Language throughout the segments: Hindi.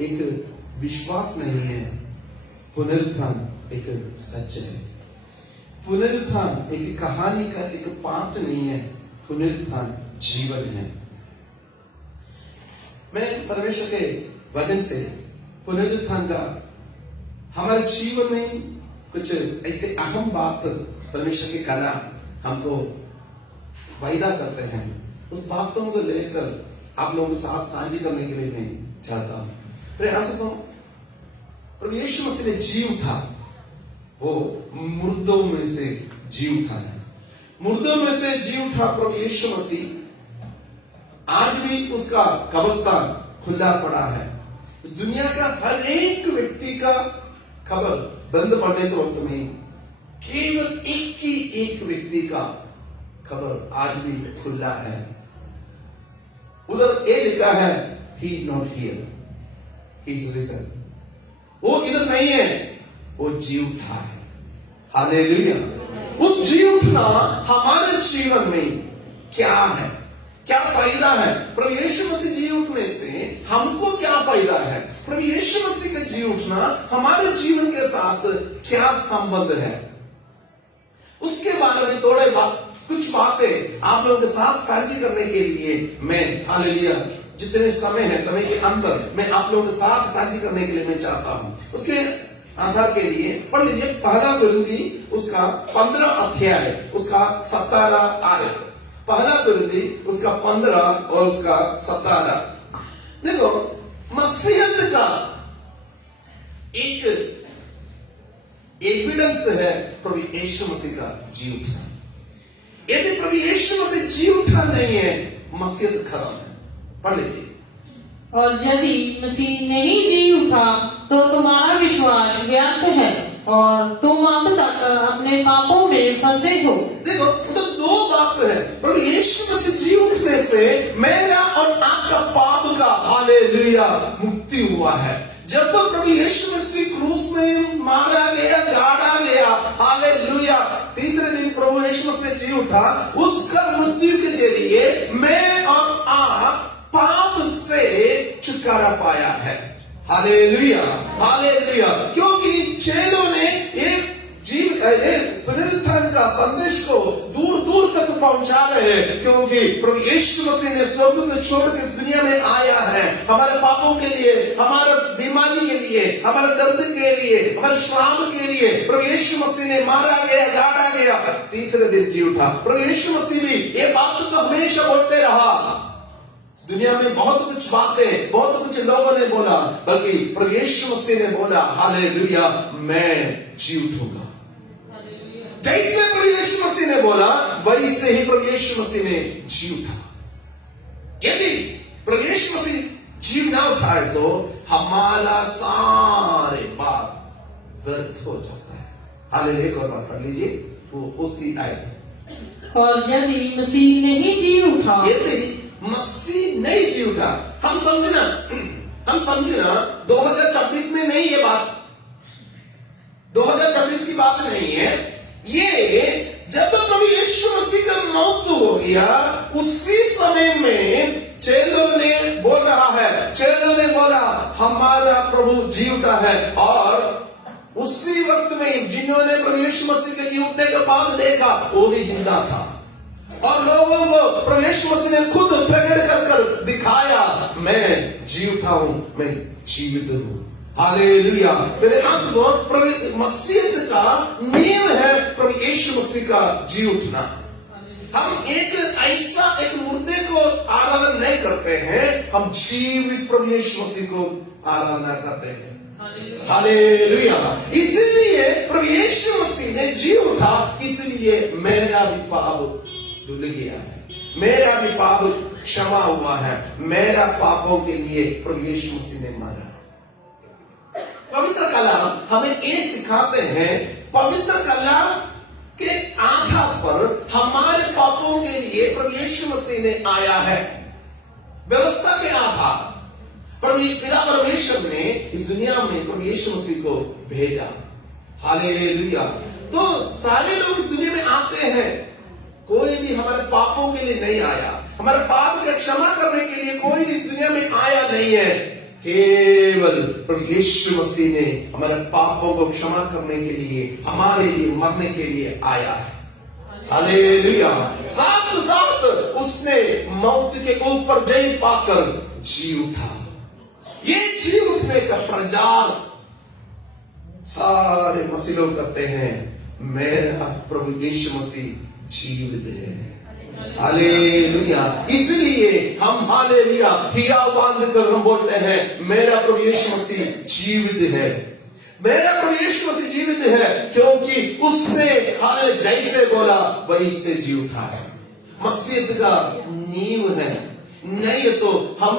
एक विश्वास नहीं है, पुनरुत्थान एक सच है। पुनरुत्थान एक कहानी का एक पाठ नहीं है, पुनरुत्थान जीवन है। मैं परमेश्वर के वचन से पुनरुत्थान का हमारे जीवन में कुछ ऐसे अहम बात परमेश्वर के करना हमको वायदा करते हैं, उस बातों को लेकर आप लोगों के साथ साझी करने के लिए मैं चाहता हूं। प्रभु यीशु मसीह ने जी उठा, वो मुर्दों में से जी उठा है, मुर्दों में से जी उठा प्रभु यीशु मसीह। आज भी उसका कब्रिस्तान खुला पड़ा है। इस दुनिया का हर एक व्यक्ति का खबर बंद पड़ने के वक्त में केवल एक ही एक व्यक्ति का खबर आज भी खुला है। उधर ये लिखा है, he is not here, he is risen। वो इधर नहीं है, वो जी उठा है। हालेलुया। उस जी उठना हमारे जीवन में क्या है, क्या फायदा है? प्रभु यीशु मसीह जी उठने से हमको क्या फायदा है? प्रभु यीशु मसीह का जी उठना हमारे जीवन के साथ क्या संबंध है? उसके बारे में थोड़े कुछ बातें आप लोगों के साथ साझी करने के लिए मैं हालेलुया जितने समय है, समय के अंदर मैं आप लोगों के साथ साझी करने के लिए मैं चाहता हूं। उसके आधार के लिए पढ़ लीजिए पहला कुरिन्थी उसका 15 अध्याय उसका 17 आयत। पहला कुरिन्थी उसका 15 और उसका 17। देखो, मसीहत का एक एविडेंस है प्रभु यीशु मसीह का जी उठना। यदि प्रभु यीशु मसीह जी उठा नहीं है, मसीहत खत्म है। पढ़ लीजिए। और यदि मसीह नहीं जी उठा तो तुम्हारा विश्वास व्यर्थ है और तुम अब तक अपने पापों में फंसे हो। देखो, तो दो बात है। प्रभु यीशु मसीह जी उठने से मेरा और आपका पाप का हालेलुया मुक्ति हुआ है। जब प्रभु यीशु मसीह क्रूस में मारा गया, गाड़ा गया, हालेलुया, तीसरे दिन प्रभु यीशु मसीह जी उठा, उसका मृत्यु के जरिए मैं और आप पाप से छुटकारा पाया है। Hallelujah, hallelujah. क्योंकि चेलों ने एक पुनरुत्थान का संदेश को दूर दूर तक पहुंचा रहे हैं, क्योंकि प्रभु यीशु मसीह ने स्वर्ग को छोड़कर इस दुनिया में आया है हमारे पापों के लिए, हमारे बीमारी के लिए, हमारे दर्द के लिए, हमारे श्राप के लिए। प्रभु यीशु मसीह ने मारा गया, गाड़ा गया, तीसरे दिन जी उठा। प्रभु यीशु मसीह भी ये बात तो हमेशा बोलते रहा। दुनिया में बहुत कुछ बातें, बहुत कुछ लोगों ने बोला, बल्कि प्रभु यीशु मसीह ने बोला, हालेलुया, मैं जी उठूंगा। जैसे प्रभु यीशु मसीह ने बोला, वैसे ही प्रभु यीशु मसीह ने जी उठा। यदि प्रभु यीशु मसीह जी ना उठाए तो हमारा सारे बात व्यर्थ हो जाता है। हालेलुया। एक और बात पढ़ लीजिए, वो उसी आयत। और यदि मसीह नहीं जी उठा, यदि मसीह नहीं जी उठा, हम समझना 2026 में नहीं, ये बात 2026 की बात नहीं है। ये जब प्रभु यीशु मसीह का मौत हो गया, उसी समय में चेलों ने बोल रहा है, चेलों ने बोला हमारा प्रभु जी उठा है। और उसी वक्त में जिन्होंने प्रभु यीशु मसीह के जी उठने के बाद देखा, वो भी जिंदा था। और लोगों को प्रभु यीशु मसीह ने खुद प्रकट कर दिखाया, मैं जी उठा हूं, मैं जीवित हूं। हालेलुया। मेरे दोस्तों, प्रभु मसीह का नियम है प्रभु यीशु मसीह का जी उठना। हम एक ऐसा एक मुर्दे को आराधना नहीं करते हैं, हम जीवित प्रभु यीशु मसीह को आराधना करते हैं। हालेलुया। इसलिए प्रभु यीशु मसीह ने जी उठा, इसलिए मेरा भी पाप धुल गया है, मेरा भी पाप क्षमा हुआ है, मेरा पापों के लिए प्रभु यीशु मसीह ने मरा। पवित्र कलाम हमें ये सिखाते हैं, पवित्र कलाम के आधार पर हमारे पापों के लिए प्रभु यीशु मसीह ने आया है। व्यवस्था के आधार पर पिता परमेश्वर ने इस दुनिया में प्रभु यीशु मसीह को भेजा। हालेलुया। तो सारे लोग इस दुनिया में आते हैं, कोई भी हमारे पापों के लिए नहीं आया, हमारे पाप की क्षमा करने के लिए कोई भी इस दुनिया में आया नहीं है। केवल प्रभु यीशु मसीह ने हमारे पापों को क्षमा करने के लिए, हमारे लिए मरने के लिए आया है। हालेलुया। साथ साथ उसने मौत के ऊपर जय पाकर जी उठा। ये जी उठने का प्रचार सारे मसीह लोग करते हैं। मेरा प्रभु यीशु मसीह जीवित है। हालेलुया। इसलिए हम हालेलुया हिया बांध कर हम बोलते हैं, मेरा प्रभु यीशु मसीह जीवित है। मेरा प्रभु यीशु मसीह जीवित है क्योंकि उसने हाले जैसे बोला वैसे जी उठा है। मसीह का नींव है, नहीं तो हम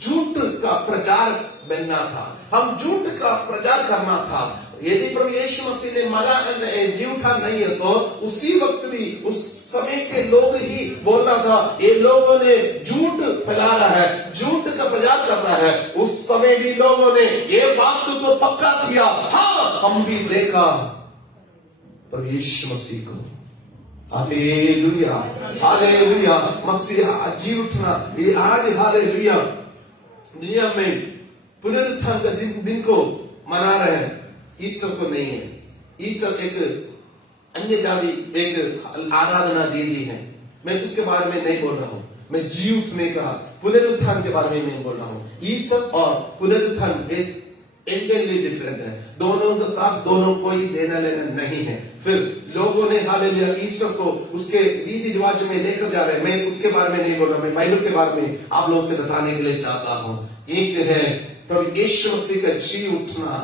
झूठ का प्रचार बनना था, हम झूठ का प्रचार करना था। यदि प्रभु यीशु मसीह ने मरा जी उठा नहीं है तो उसी वक्त भी उस समय के लोग ही बोलना था, ये लोगों ने झूठ फैला रहा है, झूठ का प्रचार कर रहा है। उस समय भी लोगों ने ये बात को पक्का किया। हाँ, हम भी देखा प्रभु यीशु मसीह को। Hallelujah, hallelujah. मसीह जी उठना ये आज हालेलुया दुनिया में पुनरुत्थान का दिन को मना रहे हैं। ईस्टर तो नहीं है। ईस्टर एक अन्य जाति एक आराधना देवी है। मैं उसके बारे में नहीं बोल रहा हूँ, मैं जी उठने का पुनरुत्थान के बारे में मैं बोल रहा हूँ। ईस्टर और पुनरुत्थान एक इंटेरली डिफरेंट है। दोनों का साथ दोनों कोई देना लेना नहीं है। फिर लोगों ने हालेलुया ईस्टर को उसके रीति रिवाज में लेकर जा रहे हैं। मैं उसके बारे में नहीं बोल रहा, मैं बाइबल के बारे में आप लोगों से बताने के लिए चाहता हूँ। एक है प्रभु यीशु मसीह का जी उठना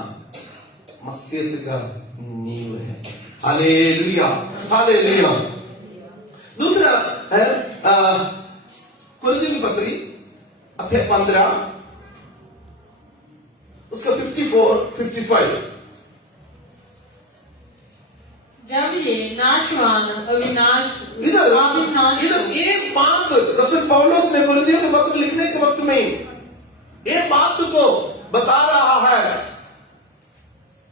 मसीह का नींव है। Hallelujah, hallelujah. दूसरा है कुरिन्थियों की पत्री अध्याय 15 उसका 54-55। जब ये नाशवान अविनाश इधर एक बात रसूल पौलुस ने कुरिन्थियों के पत्र लिखने के वक्त में एक बात को बता रहा है,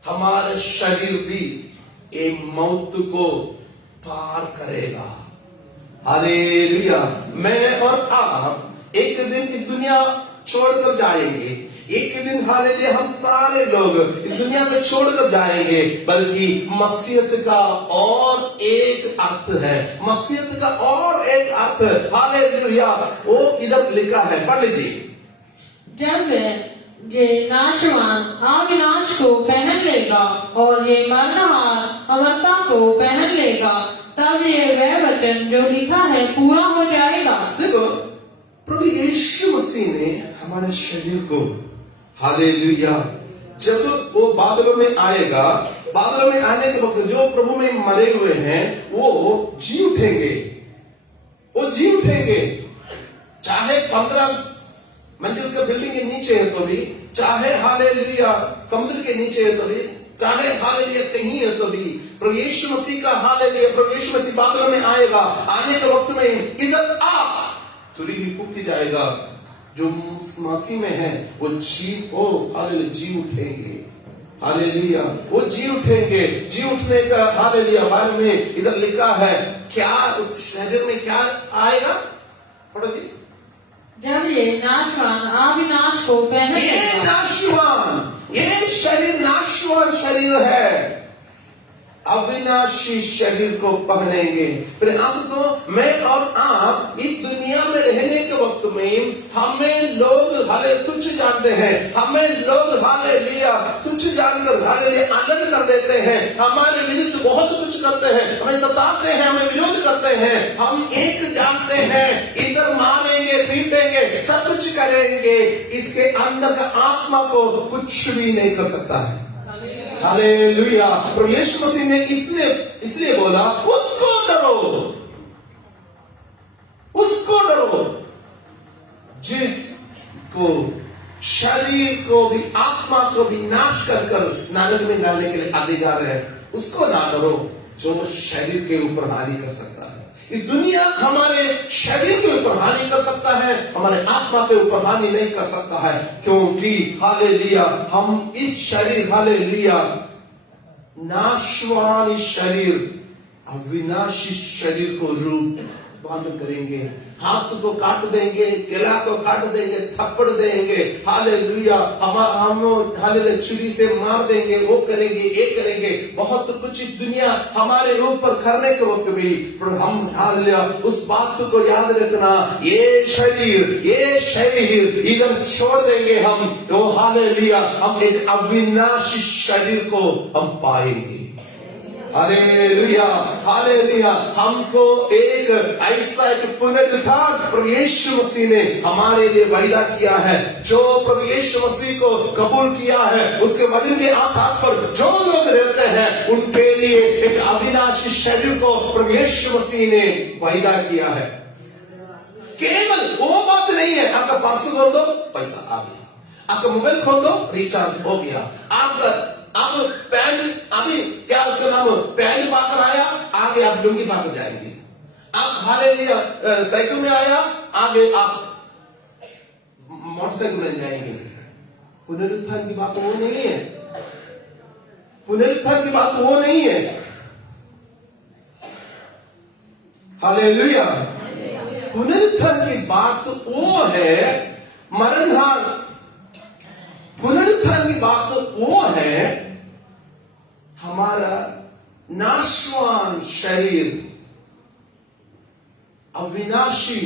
हमारे शरीर भी एक मौत को पार करेगा। हालेलुया। मैं और आप एक दिन इस दुनिया छोड़कर जाएंगे। एक दिन हालेलुया हम सारे लोग इस दुनिया को छोड़कर जाएंगे। बल्कि मसीहत का और एक अर्थ है, मसीहत का और एक अर्थ हालेलुया वो इधर लिखा है, पढ़ लीजिए। जब ये नाशवान अविनाश को पहन लेगा और ये मरनहार अमरता को पहन लेगा, तब ये वह वचन जो लिखा है पूरा हो जाएगा। देखो, प्रभु यीशु मसीह ने हमारे शरीर को हालेलुया जब वो बादलों में आएगा, बादलों में आने के वक्त जो प्रभु में मरे हुए हैं वो जी उठेंगे, वो जी उठेंगे। चाहे 15 मंजिल का बिल्डिंग के नीचे है तो भी, चाहे हालेलुया समुद्र के नीचे है तो भी, चाहे हालेलुया कहीं है तो भी, प्रभु यीशु मसीह का हालेलुया प्रभु यीशु मसीह बादलों में आएगा। आने के वक्त में इधर आप तुरी भी फूकी जाएगा। जो मसीह में है वो हालेलुया जी उठेंगे। हालेलुया वो जी उठेंगे। जी उठने का हालेलुया बारे में इधर लिखा है। क्या उस शरीर में क्या आएगा? पढ़ो जी। जब ये नाशवान अविनाश को पहन ये लेगा, नाशवान, ये शरीर नाशवान शरीर है, अविनाशी शरीर को पहनेंगे। फिर आंसू मैं और आप इस दुनिया में रहने के वक्त में हमें लोग हाले तुच्छ जानते हैं, हमें लोग हालेलुया तुच्छ जानकर हालेलुया अलग कर देते हैं, हमारे विरुद्ध बहुत कुछ करते हैं, हमें सताते हैं, हमें विरोध करते हैं। हम एक जानते हैं, इधर मारेंगे, पीटेंगे, सब कुछ करेंगे, इसके अंदर का आत्मा को कुछ भी नहीं कर सकता है। हालेलुया। प्रभु यीशु मसीह ने इसलिए बोला उसको डरो, उसको डरो जिसको शरीर को भी आत्मा को भी नाश कर नरक में डालने के लिए आगे जा रहे हैं। उसको ना डरो जो शरीर के ऊपर हानि कर सकता है। इस दुनिया हमारे शरीर के ऊपर हानि कर सकता है, हमारे आत्मा के ऊपर हानि नहीं कर सकता है, क्योंकि हालेलुया हम इस शरीर हालेलुया नाशवान शरीर अविनाशी शरीर को रूप बंद करेंगे, हाथ को काट देंगे, गला को काट देंगे, थप्पड़ देंगे, हालेलुया, हम हालेलुया छुरी से मार देंगे, वो करेंगे, ये करेंगे, बहुत कुछ इस दुनिया हमारे ऊपर करने के वक्त भी, पर हम हालेलुया उस बात को याद रखना, ये शरीर इधर छोड़ देंगे हम, वो हालेलुया हम एक अविनाशी शरीर को हम पाएंगे। हालेलुया, हालेलुया, हमको एक ऐसा एक पुनरुत्थान प्रभु यीशु मसीह ने हमारे लिए वायदा किया है। जो प्रभु यीशु मसीह को कबूल किया है, उसके वचन के आधार पर जो लोग रहते हैं, उनके लिए एक अविनाशी शरीर को प्रभु यीशु मसीह ने वायदा किया है। केवल वो बात नहीं है, आपका पासबुक खोल दो, पैसा आ गया, आपका मोबाइल खोल दो, रिचार्ज हो गया, आप पैंट अभी क्या उसका नाम पैंट पाकर आया, आगे आप लुंगी पाकर जाएंगे, आप हालेलुया साइकिल में आया, आगे आप मोटरसाइकिल में जाएंगे। पुनरुत्थान की बात वो नहीं है, पुनरुत्थान की बात वो नहीं है। हालेलुया, पुनरुत्थान की बात वो है मरणहार, पुनरुत्थान की बात वो है हमारा नाशवान शरीर, अविनाशी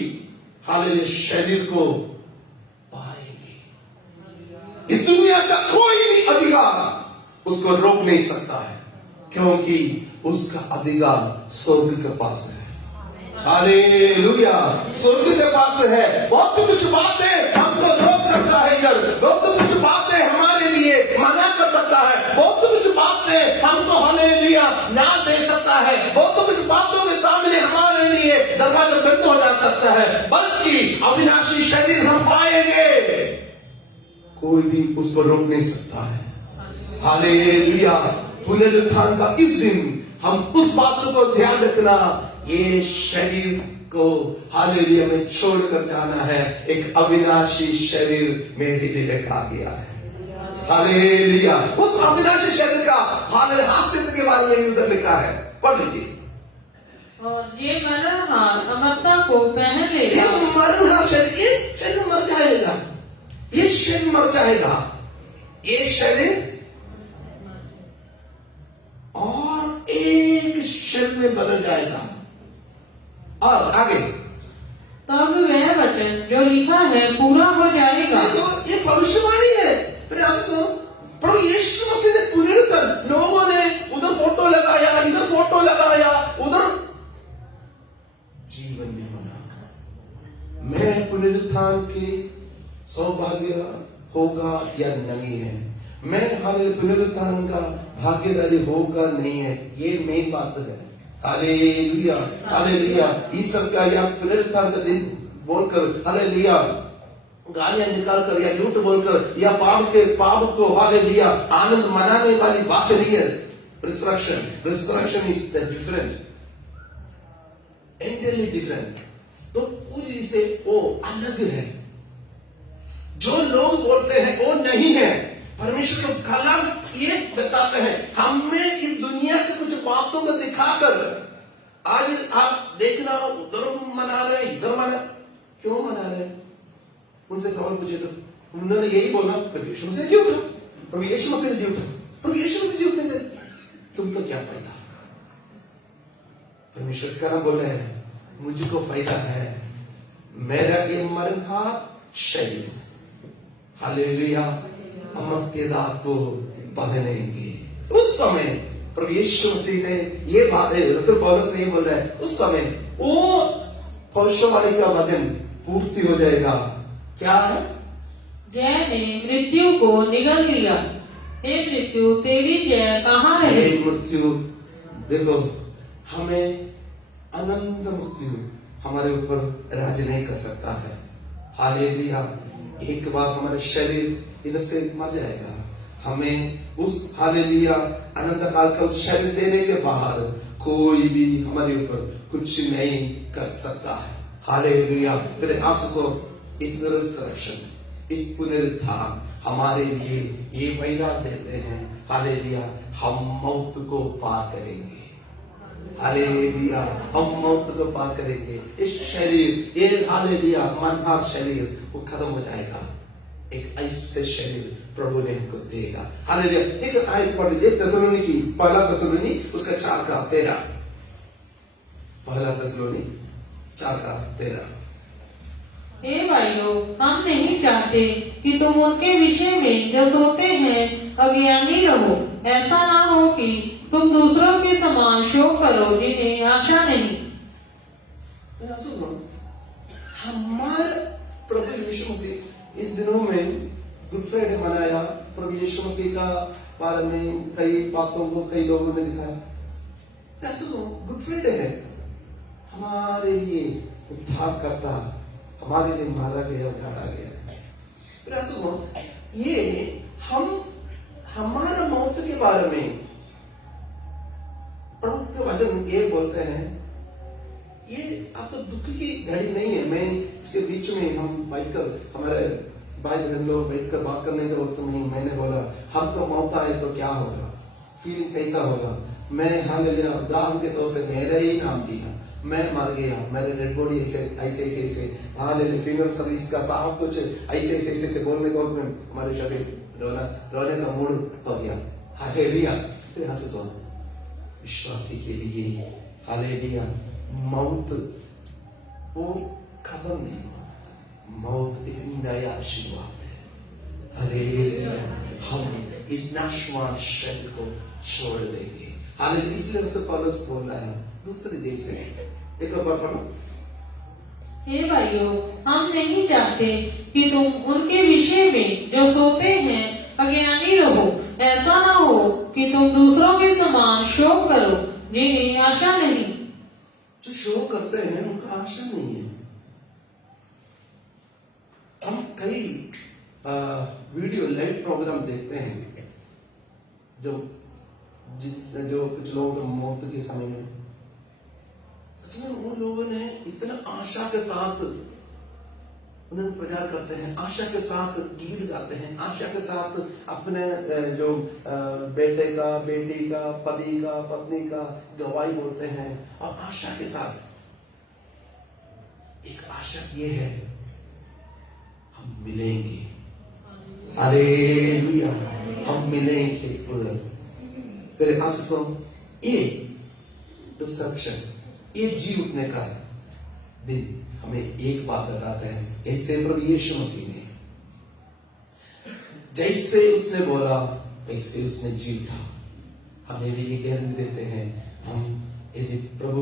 हालेलुया शरीर को पाएंगे। इस दुनिया का कोई भी अधिकार उसको रोक नहीं सकता है, क्योंकि उसका अधिकार स्वर्ग के पास है। हालेलुया, स्वर्ग के पास है। बहुत कुछ बातें हमको रोक सकता है इधर, बहुत कुछ बातें हमारे लिए मना कर सकता है, बहुत कुछ बातें हमको हालेलुया ना दे सकता है, बहुत कुछ बातों के सामने हमारे लिए दरवाजा बंद हो जा सकता है, बल्कि अविनाशी शरीर हम पाएंगे, कोई भी उसको रोक नहीं सकता है। हालेलुया, पुनरुत्थान का इस दिन हम उस बात को ध्यान रखना, ये शरीर को हालेलुया में छोड़कर जाना है, एक अविनाशी शरीर मेरे लिए रखा गया है। हालेलुया, उस अविनाशी शरीर का हालेलुया हास्य के बारे में उधर लिखा है, पढ़ लीजिए। और ये मरणहार अमरता को पहन लेगा। ये मरणहार शरीर, ये शरीर मर जाएगा, ये शरीर मर जाएगा, ये शरीर और एक शरीर में बदल जाएगा। और आगे तब वह वचन जो लिखा है पूरा हो जाएगा। ये भविष्यवाणी है। प्रभु यीशु मसीह ने पुनरुत्थान, लोगों ने उधर फोटो लगाया, इधर फोटो लगाया, उधर जीवन में बना। मैं पुनरुत्थान के सौभाग्य होगा या नहीं है, मैं हालेलुया पुनरुत्थान का भाग्यदारी होगा नहीं है, ये मेन बात है। हालेलुया, हालेलुया, ईश्वर का या पुनरुत्थान का दिन बोलकर हालेलुया गालियां निकालकर या झूठ बोलकर या पाप को हालेलुया आनंद मनाने वाली बात नहीं है। Resurrection is the different, entirely different. तो पूरी से वो अलग है। जो लोग बोलते हैं वो नहीं है, परमेश्वर के कलाम ये बताते हैं, हमें इस दुनिया के कुछ बातों को दिखाकर, आज आप देखना उधर मना रहे हैं, इधर मना, क्यों मना रहे हैं? उनसे सवाल पूछे तो उन्होंने यही बोला, प्रभु यीशु मसीह जी उठा, प्रभु यीशु मसीह जी उठा, प्रभु यीशु मसीह जी उठने से तुमको क्या फायदा? परमेश्वर का बोल रहे हैं, मुझको फायदा है, मेरा ये मरणहार शरीर हालेलुया अमर्त्यता को बदलेंगे। उस समय प्रभु यीशु मसीह ने ये बात है, रसूल पौलुस ने बोल रहा है, उस समय वो भविष्यवाणी का वचन पूर्ति हो जाएगा। क्या है? जय ने मृत्यु को निगल लिया, हे मृत्यु तेरी जय कहाँ है? हे मृत्यु, देखो हमें अनंत मृत्यु हमारे ऊपर राज नहीं कर सकता है। हालेलुया, एक बार हमारा शरीर इधर से मर जाएगा, हमें उस हालेलुया अनंत काल का उस शरीर देने के बाद कोई भी हमारे ऊपर कुछ नहीं कर सकता है। हालेलुया, फिर आप इस रिसरेक्शन, इस पुनरुत्थान हमारे लिए ये वायदा देते हैं, हालेलुया हम मौत को पार करेंगे। हालेलुया, हम मौत को पार करेंगे। इस शरीर, ये हालेलुया मनहार शरीर वो खत्म हो जाएगा। एक ऐसे शरीर प्रभु ने हमको देगा। हालेलुया। एक आयत पढ़ लीजिए, थिस्सलुनीकी, पहला थिस्सलुनी उसका 4:13। पहला थिस्सलुनी 4:13। हे भाइयों, हम नहीं चाहते कि तुम उनके विषय में जो सोते हैं अज्ञानी रहो। ऐसा ना हो कि तुम दूसरों के समान शोक करो जिन्हें आशा नहीं। हमारे प्रभु यीशु मसीह इस दिनों में गुड फ्राइडे मनाया। प्रभु यीशु मसीह का बारे में कई बातों को कई लोगों ने दिखाया। गुड फ्राइडे है, हमारे लिए उद्धार करता, हमारे लिए मारा गया, गाड़ा गया। ये हम हमारा मौत के बारे में प्रभु के वचन ये बोलते हैं। ये आपको दुख की घड़ी नहीं है। मैं इसके बीच में हम बैठकर, हमारे भाई बहन लोग बैठकर बात करने के वक्त में मैंने बोला, हमको मौत आए तो क्या होगा, फीलिंग कैसा होगा। मैं हालेलुया उदाहरण के तौर से मेरा ही नाम दिया, मैं मर गया, मेरे डेड बॉडी ऐसे ऐसे ऐसे ऐसे हालेलुया फ्यूनरल सर्विस का साहब कुछ ऐसे ऐसे ऐसे बोलने के वक्त में हमारे शरीर रोने का मूड हो गया। हालेलुया। फिर यहाँ से विश्वासी के लिए हालेलुया मौत वो खत्म नहीं हुआ। मौत इतनी नया आशीर्वाद है। हालेलुया। हम इस नाशवान शरीर को छोड़ देंगे। हालेलुया। इसलिए पौलुस बोल रहा है दूसरे देश से। एक और बार पढ़ो। हे भाइयों, हम नहीं चाहते कि तुम उनके विषय में जो सोते हैं अज्ञानी रहो। ऐसा ना हो कि तुम दूसरों के समान शोक करो जिन्हें आशा नहीं। जो शोक करते हैं उनका आशा नहीं है। हम कई वीडियो लाइव प्रोग्राम देखते हैं जो कुछ लोग मौत के समय में सच में उन लोगों ने इतना आशा के साथ उन्हें प्रचार करते हैं, आशा के साथ गीत गाते हैं, आशा के साथ अपने जो बेटे का, बेटी का, पति का, पत्नी का गवाही बोलते हैं। और आशा के साथ एक आशा ये है हम मिलेंगे। हालेलुया, हम मिलेंगे उधर। फिर आंसू ये डिस्ट्रक्शन, ये जी उठने का दिन हमें एक बात बताते हैं। जैसे प्रभु यीशु मसीह ने जैसे उसने बोला वैसे उसने जी उठा। हमें भी ये गारंटी देते हैं हम यदि प्रभु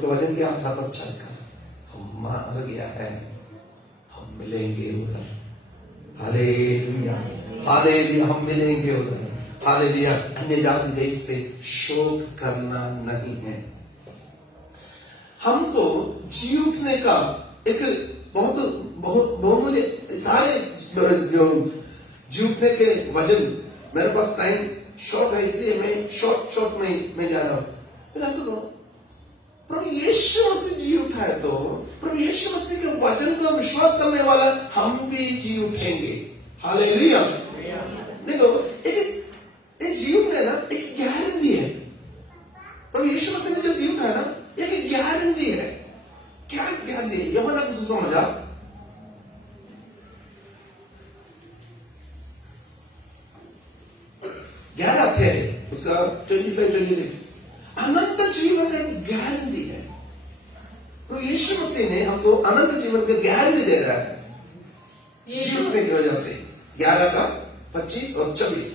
के वचन के आधार पर चलकर हम मर गया है, हम मिलेंगे उधर। हालेलुया, हालेलुया, हम मिलेंगे उधर। हालेलुया। अन्य जाति जैसे शोक करना नहीं है। हमको जी उठने का एक बहुत बहुत बहुत मुझे सारे जो जी उठने के वजन, मेरे पास टाइम शॉर्ट है इसलिए मैं शॉर्ट में मैं जा रहा हूं। प्रभु यीशु मसीह जी उठा है तो प्रभु यीशु मसीह के वचन का विश्वास करने वाला हम भी जी उठेंगे। हालेलुया। देखो एक जी उठने ना एक गारंटी है। प्रभु यीशु मसीह ने जो जी उठा है ना एक गारंटी है। क्या गारंटी है? यूहन्ना का सुसमाचार 11 अध्याय उसका 25-26 अनंत जीवन का एक गारंटी है। तो यीशु मसीह ने हमको अनंत जीवन का गारंटी दे रहा है जीवन की वजह से। 11 का 25 और 26।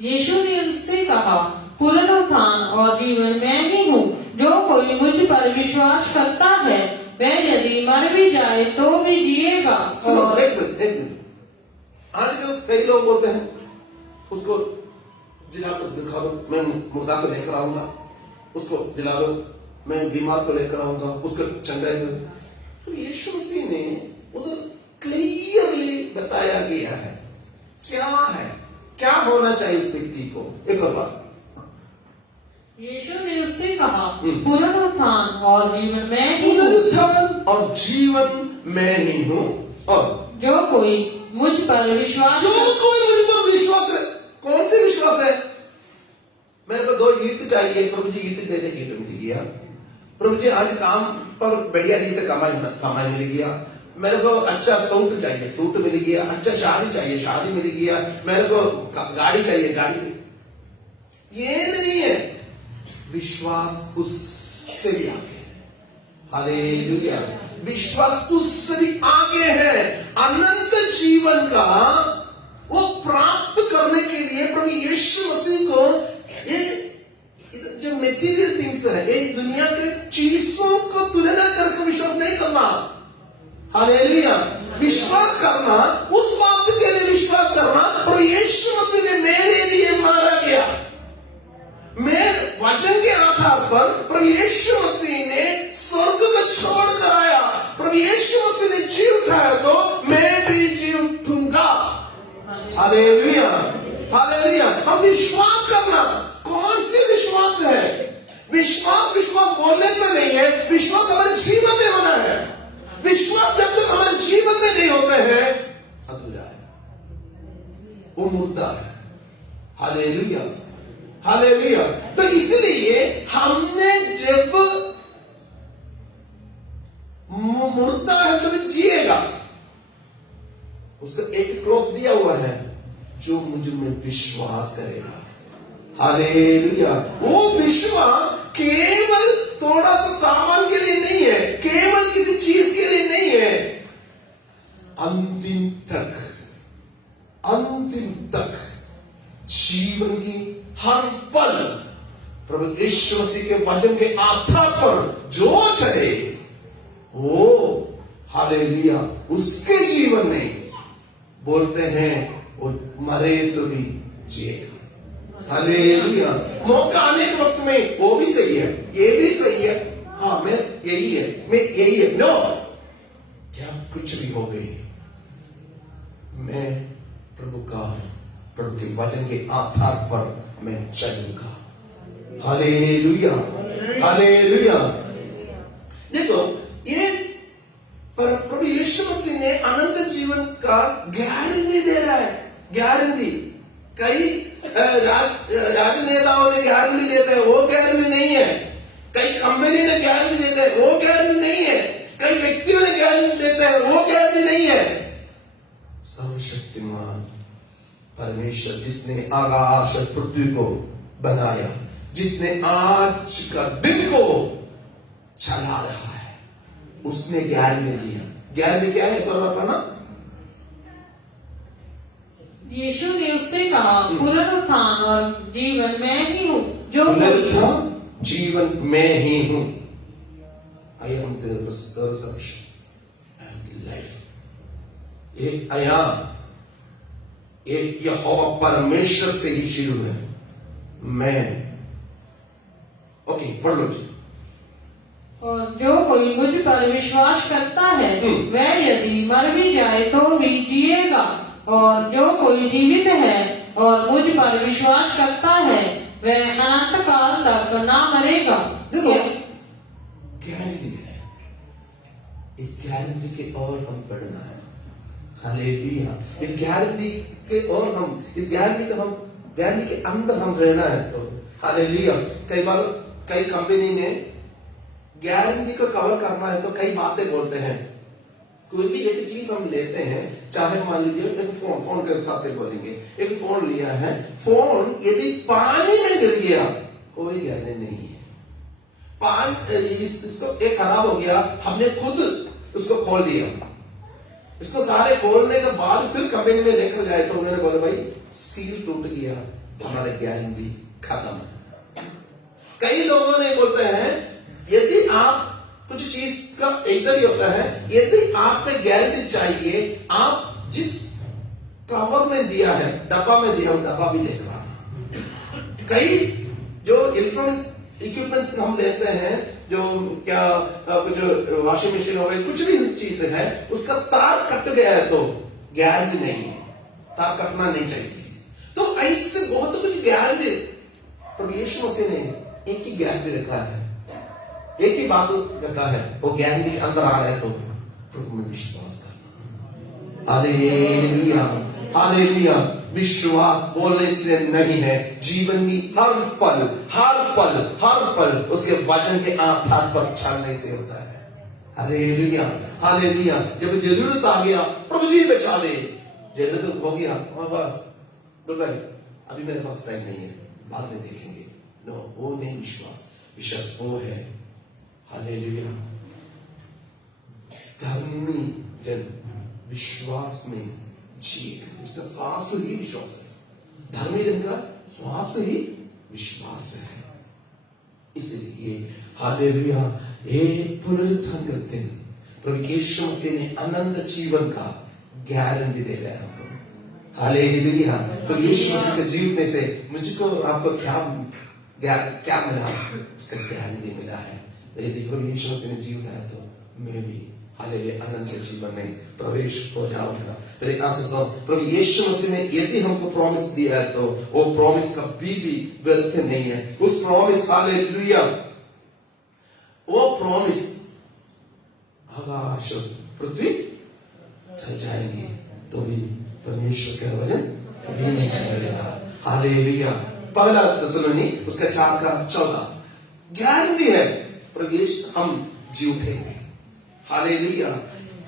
यीशु ने उनसे कहा, पुनरुत्थान और जीवन मैं ही हूँ। जो कोई मुझ पर विश्वास करता है वह यदि मर भी जाए तो भी जिएगा। और एक मिनट आजकल कई लोग बोलते हैं उसको जिला को दिखा दो, मैं मुर्दा को लेकर आऊंगा, उसको जिला दो, मैं बीमार को लेकर आऊंगा, उसको चंगाई दो। तो यीशु मसीह ने उधर क्लियरली बताया गया है क्या है, क्या होना चाहिए इस व्यक्ति को। एक और बात यीशु ने उससे कहा, पुनरुत्थान और जीवन मैं ही हूँ। पुनरुत्थान और जीवन मैं ही हूँ। और जो कोई मुझ पर विश्वास करे, कौन से विश्वास है? मेरे को 2 ईंट चाहिए, प्रभु जी ईट दे दे, ईट मिल गया। प्रभु जी आज काम पर बढ़िया जी से कमाई मिल गया। मेरे को अच्छा सूट चाहिए, सूट मिल गया। अच्छा शादी चाहिए, शादी मिल गया। मेरे को गाड़ी चाहिए, गाड़ी मिल। ये नहीं है, विश्वास उससे भी आगे है। हालेलुया, विश्वास उससे भी आगे है। अनंत जीवन का वो प्राप्त करने के लिए प्रभु यीशु मसीह को ये जो मेटीरियल थिंग्स है, ये दुनिया के चीजों को तुलना करके विश्वास नहीं करना। हालेलुया, विश्वास करना उस बात के लिए विश्वास करना, प्रभु यीशु मसीह ने मेरे लिए मारा गया। मैं वचन के आधार पर प्रभु यीशु मसीह ने स्वर्ग को छोड़ कर आया। प्रभु यीशु मसीह ने जी उठाया तो मैं भी जी उठूंगा। Hallelujah, hallelujah. अब विश्वास करना कौन सी विश्वास है? विश्वास बोलने से नहीं है, विश्वास हमारे जीवन में होना है। विश्वास जब तक हमारे जीवन में नहीं होते हैं अधूरा है, वो मुर्दा है। Hallelujah, hallelujah. तो इसलिए हमने जब मुर्दा है तो जिएगा, उसका एक क्लॉज दिया हुआ है, जो मुझ में विश्वास करेगा। हालेलुया। वो विश्वास केवल थोड़ा सा सामान के लिए नहीं है, केवल किसी चीज के लिए नहीं है, अंतिम तक जीवन की हर पल प्रभु यीशु मसीह के वचन के आधार पर जो चले वो, हालेलुया, उसके जीवन में बोलते हैं वो मरे तो भी जिएगा। हालेलुया। मौका आने के वक्त में वो भी सही है, ये भी सही है, हाँ मैं यही है, नो, क्या कुछ भी हो गई, मैं प्रभु के वचन के आधार पर मैं चलूंगा। Hallelujah, hallelujah. देखो, ये पर प्रभु यीशु मसीह ने अनंत जीवन का गारंटी दे रहा है, गारंटी। कई राजनेताओं ने गारंटी देते हैं, वो गारंटी नहीं है। कई कंपनी ने गारंटी देते हैं, वो गारंटी नहीं है। कई व्यक्तियों ने गारंटी देते हैं, वो गारंटी नहीं है। सर्वशक्तिमान परमेश्वर जिसने आकाश और पृथ्वी को बनाया, जिसने आज का दिन को चला रहा है, उसने गारंटी दिया। गारंटी क्या है? ना यीशु ने उससे कहा, पुनरुत्थान और जीवन मैं ही हूँ, जो पुनरुत्थान जीवन मैं ही हूँ। I am the resurrection and the life. एक आयाम, एक यहोवा परमेश्वर से ही शुरू है। मैं, ओके, पढ़ लो जी। और जो कोई मुझ पर विश्वास करता है वह यदि मर भी जाए तो भी जिएगा, और जो कोई जीवित है और मुझ पर विश्वास करता है वह अनंत काल तक ना मरेगा। देखो, गारंटी है, इस गारंटी के और हम बढ़ना है। हालेलुया। इस गारंटी के और हम, इस गारंटी को हम, गारंटी के अंदर हम रहना है। तो हालेलुया। कई बार कई कंपनी ने गारंटी को कवर करना है तो कई बातें बोलते हैं। कोई भी एक चीज हम लेते हैं, चाहे मान लीजिए एक फोन के हिसाब से बोलेंगे, एक फोन लिया है, फोन यदि पानी में गिर गया कोई गारंटी नहीं है। इसको एक खराब हो गया, हमने खुद उसको खोल दिया, इसको सारे खोलने के बाद फिर कंपनी में लेकर जाए तो उन्होंने बोला भाई सील टूट गया, हमारा गारंटी खत्म। कई लोगों ने बोलते हैं यदि आप कुछ चीज का ऐसा ही होता है, यदि आपको गारंटी चाहिए, आप जिस कवर में दिया है, डब्बा में दिया, डब्बा भी लेकर आना। कई जो इलेक्ट्रॉनिक इक्विपमेंट्स हम लेते हैं, जो क्या कुछ वॉशिंग मशीन हो गई, कुछ भी चीज है, उसका तार कट गया है तो गारंटी नहीं है, तार कटना नहीं चाहिए। तो ऐसे बहुत कुछ गारंटी प्रभु यीशु मसीह ने एक ही गारंटी रखा है, एक ही बात रखा है, वो गारंटी के अंदर आ रहा है तो प्रभु में विश्वास करना। Hallelujah, hallelujah. विश्वास बोलने से नहीं है, जीवन की हर पल उसके वचन के आधार पर चलने से होता है। Hallelujah, hallelujah. जब जरूरत आ गया, प्रभु जी बचा ले, जरूरत हो गया, बस गुड बाय, अभी मेरे पास टाइम नहीं है, बाद में देखेंगे। नो, वो नहीं विश्वास वो है, हालेलुया, धर्मी जन विश्वास में जीत, उसका श्वास ही विश्वास है। धर्मी जन का श्वास ही विश्वास है। इसलिए हालेलुया, ये पुनरुत्थान का दिन प्रभु यीशु मसीह ने अनंत जीवन का गारंटी दे रहा है हमको। हालेलुया, प्रभु यीशु मसीह के जीवने से मुझको आपको क्या मिला, उसका गारंटी मिला है। यदि प्रभु यीशु मसीह ने जीव दिया तो मैं भी हालेलुया अनंत जीवन में प्रवेश हो जाऊंगा। मेरे आशीष प्रभु यीशु मसीह ने यदि हमको प्रॉमिस दिया है तो वो प्रॉमिस कभी भी व्यर्थ नहीं है। उस प्रॉमिस, हालेलुया, वो प्रॉमिस आकाश पृथ्वी चल जाएंगे तो भी परमेश्वर का वचन कभी नहीं टलेगा। हालेलुया। पहला थिस्सलुनी उसका 4:14 गारंटी है प्रभु यीशु हम जी उठेंगे। हालेलुया।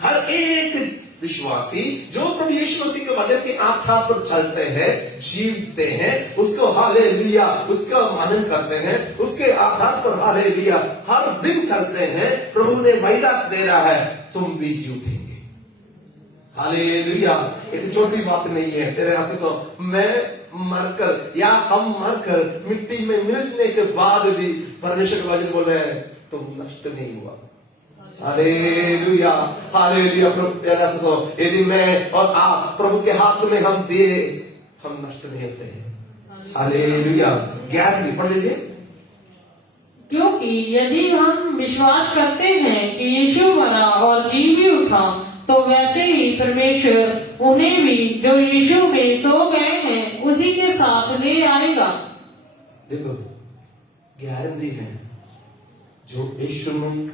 हर एक विश्वासी जो प्रभु यीशु मसीह के वचन के आधार पर चलते हैं, जीवते हैं, उसको हालेलुया, उसका मनन करते हैं, उसके आधार पर हालेलुया हर दिन चलते हैं, प्रभु ने वायदा दे रहा है तुम भी जी उठेंगे। हालेलुया। ये तो छोटी बात नहीं है। तेरे आसे तो मैं मरकर या हम मरकर मिट्टी में मिलने के बाद भी परमेश्वर के वचन बोल रहे हैं तुम नष्ट नहीं हुआ। Hallelujah, hallelujah. प्रभु यदि मैं और आप प्रभु के हाथ में हम दिए, हम नष्ट नहीं होते हैं। हालेलुया। गारंटी पढ़ लीजिए। क्योंकि यदि हम विश्वास करते हैं कि यीशु मरा और जी भी उठा, तो वैसे ही परमेश्वर उन्हें भी जो यीशु में सो गए हैं उसी के साथ ले आएगा। देखो, गारंटी है जो यीशु में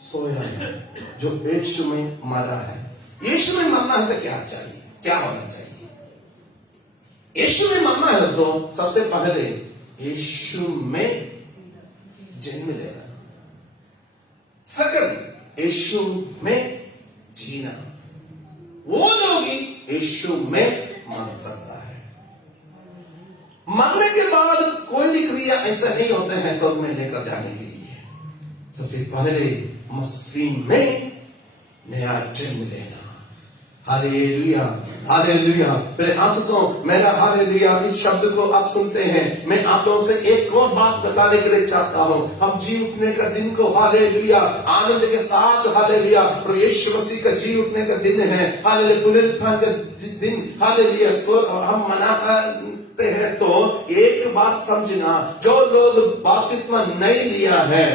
सोया है, जो यीशु में मरा है। यीशु में मरना है तो क्या चाहिए, क्या होना चाहिए? यीशु में मरना है तो सबसे पहले यीशु में जन्म लेना, सेकंड यीशु में जीना। वो लोग ही यीशु में मर सकता है। मरने के बाद कोई भी क्रिया ऐसा नहीं होता है स्वर्ग में लेकर जाने के लिए। सबसे पहले मसीह में नया जन्म लेना। Hallelujah, hallelujah. मेरे आशीषों, मेरा हालेलुया इस शब्द को आप सुनते हैं। मैं आप लोगों से एक और बात बताने के लिए चाहता हूं। हम जी उठने का दिन को हालेलुया आनंद के साथ हालेलुया प्रभु यीशु मसीह का जी उठने का दिन है। हालेलुया पुनरुत्थान का दिन हालेलुया हम मनाते हैं। तो एक बात समझना, जो लोग बपतिस्मा नहीं लिया है,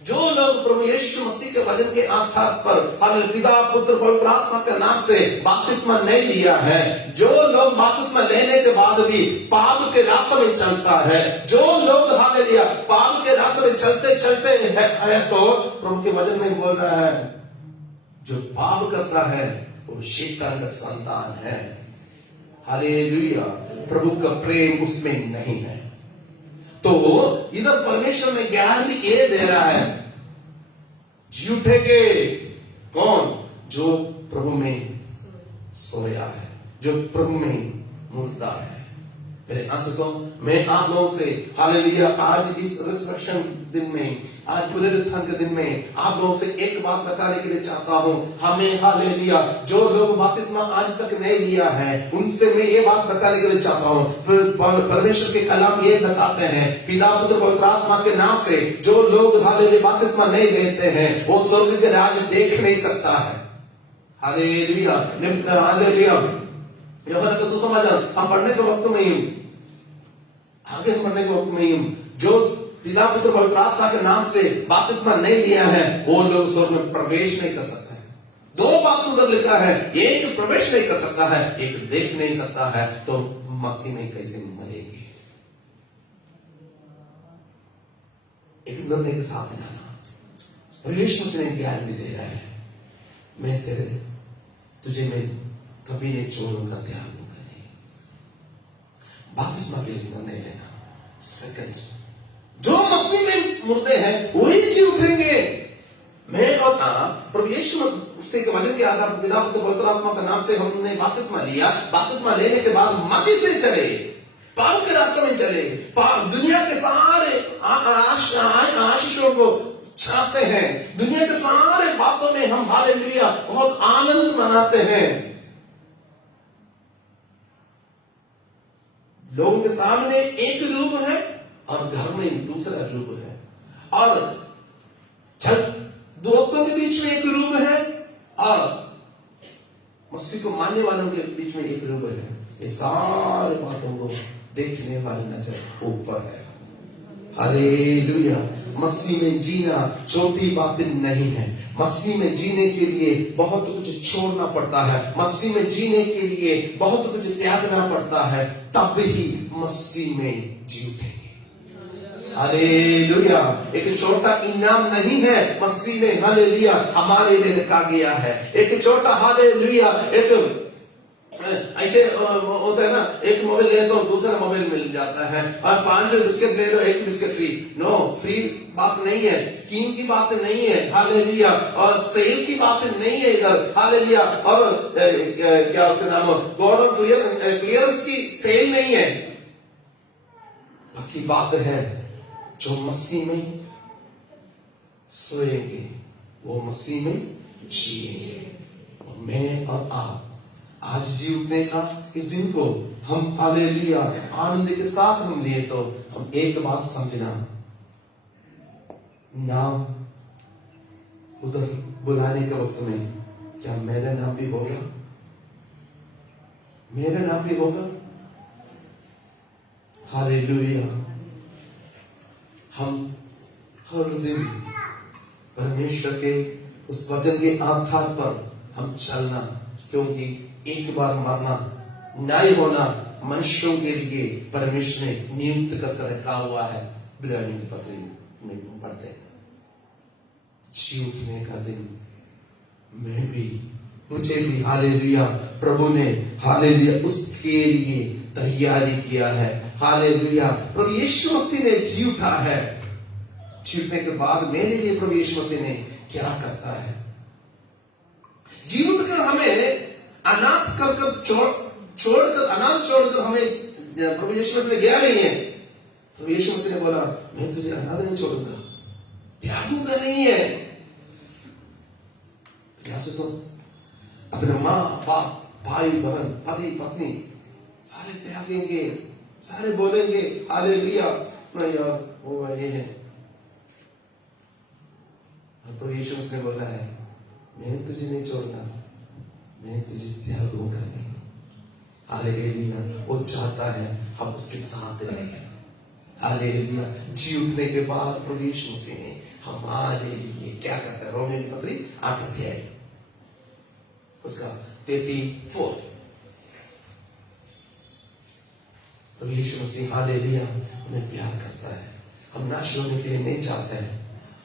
जो लोग प्रभु यीशु मसीह के वचन के आधार पर हालेलुया पिता पुत्र पवित्र आत्मा के नाम से बपतिस्मा नहीं लिया है, जो लोग बपतिस्मा लेने के बाद भी पाप के रास्ते में चलता है, जो लोग हालेलुया पाप के रास्ते में चलते चलते है तो प्रभु के वचन में बोल रहा है जो पाप करता है वो शैतान का संतान है। हालेलुया। प्रभु का प्रेम उसमें नहीं है। तो इधर परमेश्वर ने गारंटी ये दे रहा है, जी उठेंगे कौन? जो प्रभु में सोया है, जो प्रभु में मुर्दा है। मेरे आशीषों, मैं आप लोगों से हालेलुया आज इस रिसरेक्शन दिन में, आज पुनरुत्थान के दिन में आप लोगों से एक बात बताने के लिए चाहता हूं। हमें हालेलुया जो लोग बपतिस्मा आज तक नहीं लिया है उनसे मैं ये बात बताने के लिए चाहता हूं। परमेश्वर के कलाम ये बताते हैं पिता पुत्र पवित्र आत्मा के नाम से जो लोग हालेलुया बपतिस्मा नहीं लेते हैं वो स्वर्ग के राज देख नहीं सकता है। Hallelujah, hallelujah. यूहन्ना का सुसमाचार हम पढ़ने के वक्त में ही, आगे हम पढ़ने के वक्त में ही, जो पिता पुत्र पवित्र आत्मा के नाम से बपतिस्मा नहीं लिया है वो लोग स्वर्ग में प्रवेश नहीं कर सकते हैं। दो बात उधर लिखा है, एक प्रवेश नहीं कर सकता है, एक देख नहीं सकता है। तो मसीह में कैसे मरेंगे? एक मरने के साथ जाना। परमेश्वर से ज्ञान भी दे रहा है, मैं तुझे मैं कभी नहीं छोड़ूंगा, त्याग दूंगा। बपतिस्मा के लिए निर्णय लेना। सेकंड, जो मसीह में मुर्दे हैं वही जी उठेंगे। मैं और आप प्रभु यीशु मसीह के वचन के आधार पर पिता पुत्र पवित्र आत्मा के नाम से हमने बपतिस्मा लिया। बपतिस्मा लेने के बाद मसीह से चले, पाप के रास्ते में चले, दुनिया के सारे आशीषों को चाहते हैं, दुनिया के सारे बातों में हम हालेलुया बहुत आनंद मनाते हैं। लोगों के सामने एक रूप है और घर में दूसरा रूप है, और दोस्तों के बीच में एक रूप है और मसीह को मानने वालों के बीच में एक रूप है। ये सारे बातों को देखने वाली नजर ऊपर है। हालेलुया। मसीह में जीना छोटी बात नहीं है। मसीह में जीने के लिए बहुत कुछ छोड़ना पड़ता है, मसीह में जीने के लिए बहुत कुछ त्यागना पड़ता है, तब ही मसीह में जी उठेंगे। हालेलुया। एक छोटा इनाम नहीं है मसीह में हालेलुया हमारे लिए रखा गया है। एक छोटा हालेलुया एक ऐसे होता है ना, एक मोबाइल ले तो दूसरा मोबाइल मिल जाता है, और 5 बिस्किट ले लो 1 बिस्किट फ्री। नो, फ्री बात नहीं है, स्कीम की बात नहीं है हालेलुया, और सेल की बात नहीं है इधर हालेलुया, और क्या उसका नाम गॉड ऑफ क्लियरेंस की सेल नहीं है। बाकी बात है जो मसीह में सोएंगे वो मसीह में जिएंगे। और मैं और आप आज जी उठने का इस दिन को हम हालेलुया आनंद के साथ हम लिए, तो हम एक बात समझना, नाम उधर बुलाने के वक्त में क्या मेरा नाम भी होगा? मेरा नाम भी होगा? हालेलुया। हम हर दिन परमेश्वर के उस वचन के आधार पर हम चलना, क्योंकि एक बार मरना नहीं होना मनुष्यों के लिए परमेश्वर ने नियुक्त करके रखा हुआ है। बिलानी की पत्री में पढ़ते हैं, जी उठने का दिन मैं भी, मुझे भी हालेलुया प्रभु ने हालेलुया उसके लिए तैयारी किया है। हालेलुया। प्रभु यीशु मसीह ने जी उठा है। जी उठने के बाद मेरे लिए प्रभु यीशु मसीह ने क्या करता है? जी उठकर हमें अनाथ कर छोड़कर अनाथ छोड़कर हमें प्रभु यीशु मसीह ने गया नहीं है। प्रभु यीशु मसीह ने बोला मैं तुझे अनाथ नहीं छोड़ूंगा, त्यागूंगा नहीं है। से सुन, अपने माँ बाप भाई बहन पति पत्नी सारे त्यागेंगे, सारे बोलेंगे हालेलुया नहीं यार वो ये है। प्रभु यीशु मसीह ने बोला है मैं तुझे नहीं छोड़ना, मैं तुझे त्यागूंगा नहीं। हालेलुया। वो चाहता है हम उसके साथ रहें। हालेलुया। जी उठने के बाद प्रभु यीशु मसीह ने हमारे लिए क्या करता है? रोमियो की पत्री 8 अध्याय उसका 34। प्रभु यीशु मसीह हालेलुया हमें प्यार करता है, हम नाश होने के लिए नहीं चाहते हैं।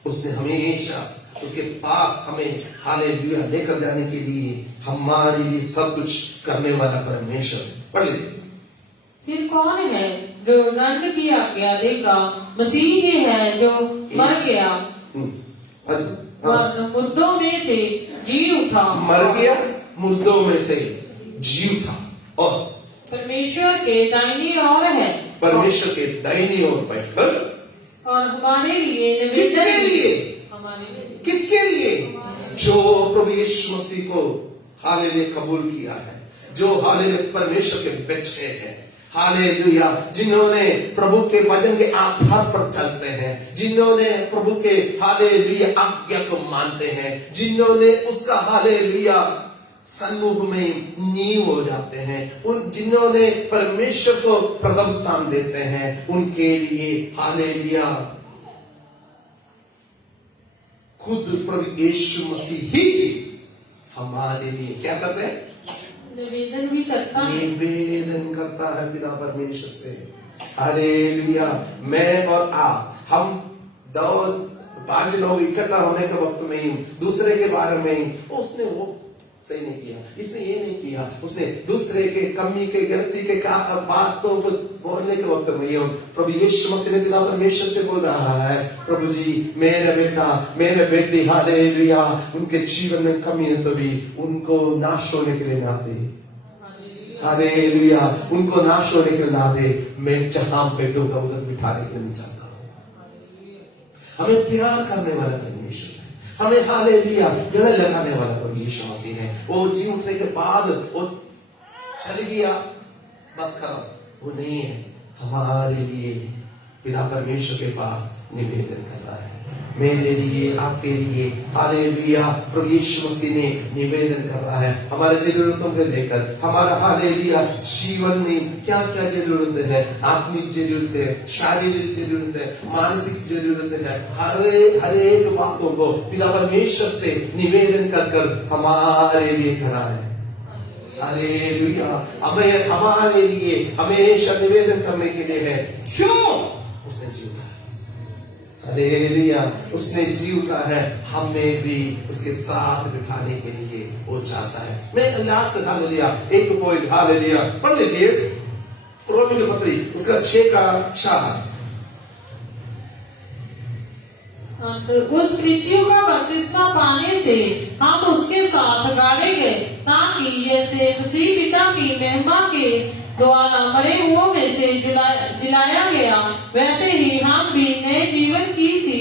उसने हमेशा उसके पास हमें हालेलुया लेकर जाने के लिए हमारे लिए सब कुछ करने वाला परमेश्वर। पढ़ लीजिए। फिर कौन है जो दंड की आज्ञा देगा? मसीह ही है जो मर गया और मुर्दों में से जी उठा। मर गया, मुर्दों में से जी उठा और परमेश्वर के दाहिनी ओर है। परमेश्वर के दाहिनी ओर बैठकर और हमारे लिए किसके लिए? हमारे लिए। किसके लिए? जो प्रभु यीशु मसीह को हालेलुया कबूल किया है, जो हालेलुया परमेश्वर के बच्चे हैं। हालेलुया। जिन्होंने प्रभु के वचन के आधार पर चलते हैं, जिन्होंने प्रभु के हालेलुया आज्ञा को मानते हैं, जिन्होंने उसका हालेलुया सन्मुख में नींव हो जाते हैं, उन जिन्होंने परमेश्वर को प्रथम स्थान देते हैं, उनके लिए हालेलुया खुद प्रभु यीशु मसीह ही हमारे लिए क्या करते हैं? निवेदन भी करता है। निवेदन करता है पिता परमेश्वर से। हालेलुया। मैं और आप, हम 2-5 लोग इकट्ठा होने के वक्त में ही दूसरे के बारे में ही उसने वो सही नहीं किया, इसने ये नहीं किया, उसने दूसरे के कमी के गलती के बातों को बोलने के वक्त में ये प्रभु यीशु मसीह ने पिता परमेश्वर से बोल रहा है, प्रभु जी मेरा बेटा मेरे बेटी हालेलुया उनके जीवन में कमी है तो भी उनको नाश होने के लिए ना दे, हालेलुया उनको नाश होने के लिए ना दे, मैं जहां बेटों का उधर बिठाने के लिए चाहता हूं। हमें प्यार करने वाला परमेश्वर, हमें हालेलुया गले लगाने वाला प्रभु यीशु मसीह है। वो जी उठने के बाद वो चल गया बस खत्म, वो नहीं है, हमारे लिए पिता परमेश्वर के पास निवेदन कर रहा है, मेरे लिए आपके लिए हालेलुया प्रभु यीशु मसीह ने निवेदन कर रहा है हमारे जरूरतों को लेकर। हमारा हालेलुया जीवन में क्या क्या जरूरत है, आत्मिक जरूरत है, शारीरिक जरूरत है, मानसिक जरूरत है, हर एक बातों को पिता परमेश्वर से निवेदन कर हमारे लिए खड़ा है। हालेलुया हमें हमारे लिए हमेशा निवेदन करने के लिए है। क्यों? उसने जी उठा है, हालेलुया उसने जी उठा है, हमें भी उसके साथ बिठाने के लिए वो चाहता है। मैं लास्ट हालेलुया एक पॉइंट हालेलुया पढ़ लीजिए, रोमी की पत्री उसका 6 तो उस मृत्यु का बपतिस्मा पाने से हम उसके साथ गाड़े गए, ताकि जैसे मसीह पिता की महिमा के द्वारा मरे हुओं में से जिलाया गया, वैसे ही हम भी नए जीवन की सी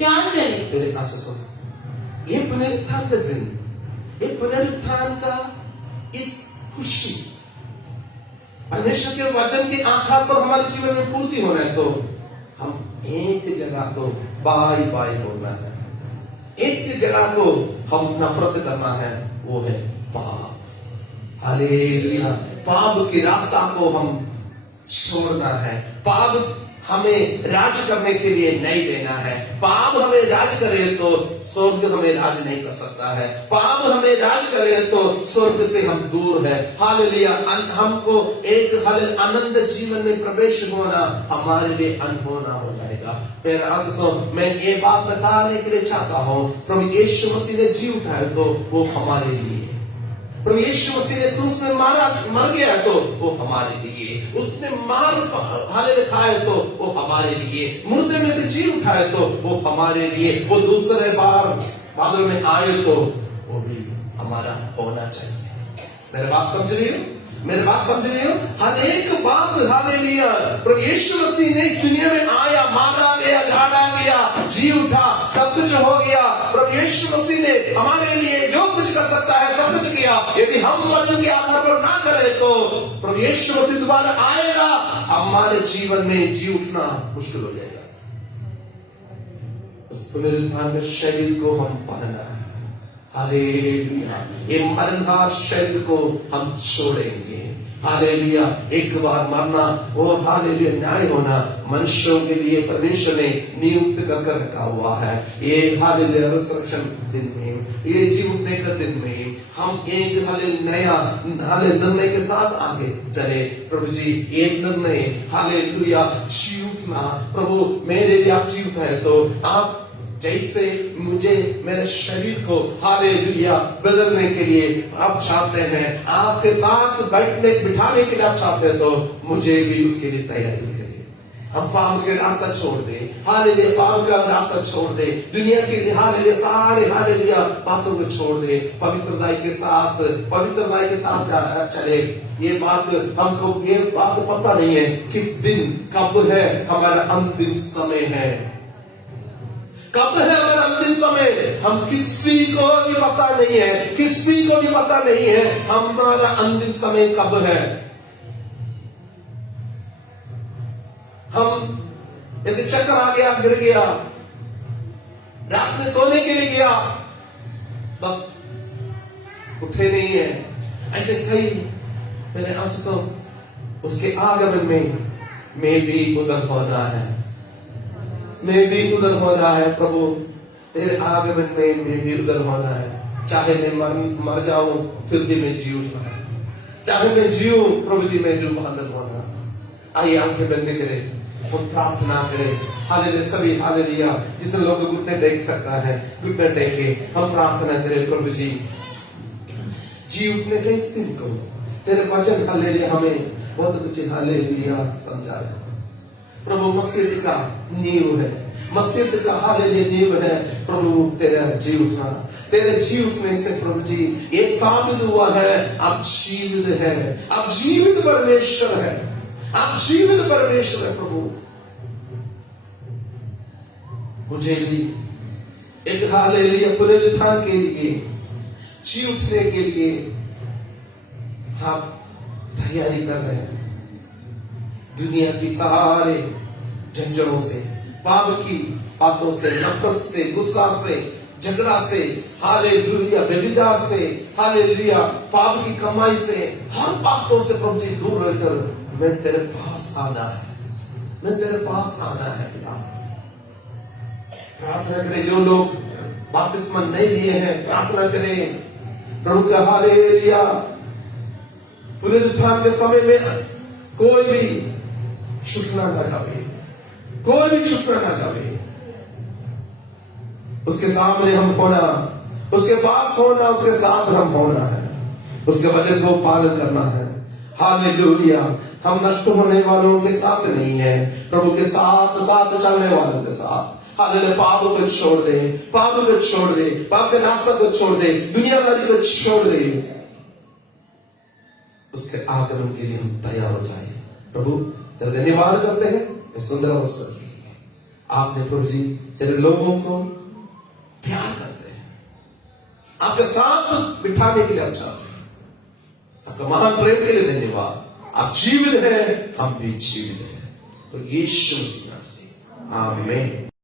चाल चले। मेरे पास ये पुनरुत्थान का दिन, ये पुनरुत्थान का इस खुशी परमेश्वर के वचन के आधार पर हमारे जीवन में पूर्ति होना है, तो हम एक जगह को बाय बाय बोलना है, एक जगह को हम नफरत करना है, वो है पाप। हालेलुया पाप के रास्ता को हम छोड़ना है। पाप हमें राज करने के लिए नहीं देना है। पाप हमें राज करे तो स्वर्ग हमें राज नहीं कर सकता है। पाप हमें राज करे तो स्वर्ग से हम दूर है। हालेलुया हमको एक आनंद जीवन में प्रवेश होना हमारे लिए अनहोना हो जाएगा। मेरे आशीषों मैं ये बात बताने के लिए चाहता हूँ, प्रभु यीशु मसीह ने जी उठाया तो वो हमारे लिए, प्रभु यीशु मसीह ने क्रूस में मर गया तो वो हमारे लिए, उसने मार हाले खाए तो वो हमारे लिए, मुर्दे में से जी उठाए तो वो हमारे लिए, वो दूसरे बार बादल में आए तो वो भी हमारा होना चाहिए। मेरे बात समझ रही हो? मेरे बात समझ रही हो? हर एक बात हालेलुया प्रभु यीशु मसीह ने इस दुनिया में आया, मारा गया, गाड़ा गया, जी उठा, सब कुछ हो गया। प्रभु यीशु मसीह ने हमारे लिए जो कुछ कर सकता है सब कुछ किया। यदि हम वचन के आधार पर ना चले तो प्रभु यीशु मसीह दोबारा आएगा, हमारे जीवन में जी उठना मुश्किल हो जाएगा। उस पुनरुत्थान के शरीर को हम पहनना है। हालेलुया ये मरणहार शरीर को हम छोड़ेंगे। हालेलुया एक बार मरना और हालेलुया न्याय होना मनुष्यों के लिए परमेश्वर ने नियुक्त कर रखा हुआ है। ये हालेलुया रिजरेक्शन दिन में, ये जी उठने का दिन में हम एक नया निर्णय के साथ आगे चले। प्रभु जी एक निर्णय हालेलुया जी उठना, प्रभु मेरे लिए आप जी उठाए तो आप जैसे मुझे मेरे शरीर को हालेलुया बदलने के लिए आप चाहते हैं, आपके साथ बिठाने के लिए आप चाहते हैं, तो मुझे भी उसके लिए तैयारी करिए। हम पाप के रास्ता छोड़ दे, हालेलुया पाप का रास्ता छोड़ दे, दुनिया के हालेलुया सारे हालेलुया बातों को छोड़ दे, पवित्रता के साथ चले। ये बात हमको ये बात पता नहीं है किस दिन कब है हमारा अंतिम समय है, कब है हमारा अंतिम समय, हम किसी को भी पता नहीं है, किसी को भी पता नहीं है हमारा अंतिम समय कब है। हम यदि चक्कर आ गया, गिर गया, रात में सोने के लिए गया, बस उठे नहीं है, ऐसे कई मेरे आंसू उसके आगमन में मैं भी उधर होना है, मैं भी उधर होना है। प्रभु तेरे आगमन में मैं भी उधर होना है। चाहे मैं मर जाऊं फिर भी मैं जी उठना है, चाहे मैं जीऊं प्रभु जी मैं जो बहादुर होना। आइए आंखें बंद करें, हम प्रार्थना करें। हालेलुया सभी हालेलुया जितने लोग घुटने टेक सकता है घुटने टेके हम प्रार्थना करें। प्रभु जी जी उठने के इस दिन को तेरे वचन हालेलुया हमें बहुत कुछ हालेलुया समझाया। प्रभु मस्जिद का नींव है, मस्जिद का हालेलुया नींव है प्रभु तेरा जी उठना, तेरे जी उठने से प्रभु जी ये स्थापित हुआ है आप जीवित है, आप जीवित परमेश्वर है, आप जीवित परमेश्वर है प्रभु। मुझे भी एक हालेलुया पुनरुत्थान के लिए जी उठने के लिए आप तैयारी कर रहे हैं। दुनिया की सारे झंझटों से, पाप की बातों से, नफरत से, गुस्सा से, झगड़ा से, हालेलुया व्यभिचार से, हालेलुया पाप की कमाई से, हर बातों से प्रभु जी दूर रहकर मैं तेरे पास आना है, मैं तेरे पास आना है पिता। प्रार्थना करें जो लोग बपतिस्मा नहीं लिए हैं, प्रार्थना करें प्रभु का हालेलुया पुनरुत्थान के समय में कोई भी छूटना ना जावे, कोई भी छूटना ना जावे। उसके सामने हम होना, उसके पास होना, उसके साथ हम होना है, उसके वचन को पालन करना है। हालेलुया हम नष्ट होने वालों के साथ नहीं है, प्रभु के साथ साथ चलने वालों के साथ। हालेलुया पाप को छोड़ दे, पाप को छोड़ दे, पाप के रास्ता को छोड़ दे, दुनियादारी को छोड़ दे, उसके आगमन के लिए हम तैयार हो जाए। प्रभु तेरे धन्यवाद करते हैं इस सुंदर अवसर के लिए। आपने प्रभु जी तेरे लोगों को प्यार करते हैं, आपके साथ बिठाने के लिए अच्छा है। आपका महान प्रेम के लिए धन्यवाद। आप जीवित हैं, हम भी जीवित हैं। तो यीशु मसीह से आमीन।